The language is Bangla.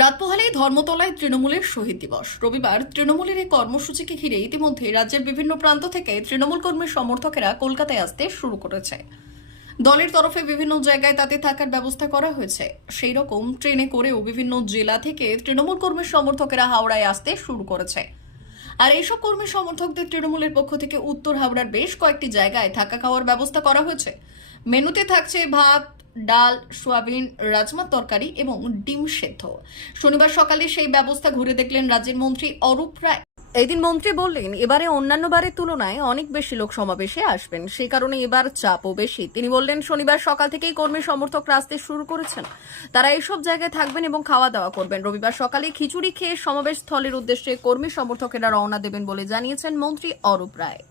রাত পোহালেই ধর্মতলায় তৃণমূলের শহীদ দিবস। রবিবার তৃণমূলের এই কর্মসূচিকে ঘিরে ইতিমধ্যে রাজ্যের বিভিন্ন প্রান্ত থেকে তৃণমূল কর্মীর সমর্থকেরা কলকাতায় আসতে শুরু করেছে। দলের তরফে বিভিন্ন জায়গায় তাতে থাকার ব্যবস্থা করা হয়েছে। সেই রকম ট্রেনে করেও বিভিন্ন জেলা থেকে তৃণমূল কর্মীর সমর্থকেরা হাওড়ায় আসতে শুরু করেছে। আর এইসব কর্মী সমর্থকদের তৃণমূলের পক্ষ থেকে উত্তর হাওড়ার বেশ কয়েকটি জায়গায় থাকা খাওয়ার ব্যবস্থা করা হয়েছে। মেনুতে থাকছে ভাত, ডাল, সোয়াবিন, রাজমার তরকারি এবং ডিম সেদ্ধ। শনিবার সকালে সেই ব্যবস্থা ঘুরে দেখলেন রাজ্যের মন্ত্রী অরূপ রায়। এদিন মন্ত্রী বললেন, এবারে অন্যান্য বারের তুলনায় অনেক বেশি লোক সমাবেশে আসবেন, সেই কারণে এবার চাপও বেশি। তিনি বললেন, শনিবার সকাল থেকেই কর্মী সমর্থকরা আসতে শুরু করেছেন। তারা এইসব জায়গায় থাকবেন এবং খাওয়া দাওয়া করবেন। রবিবার সকালে খিচুড়ি খেয়ে সমাবেশ স্থলের উদ্দেশ্যে কর্মী সমর্থকেরা রওনা দেবেন বলে জানিয়েছেন মন্ত্রী অরূপ রায়।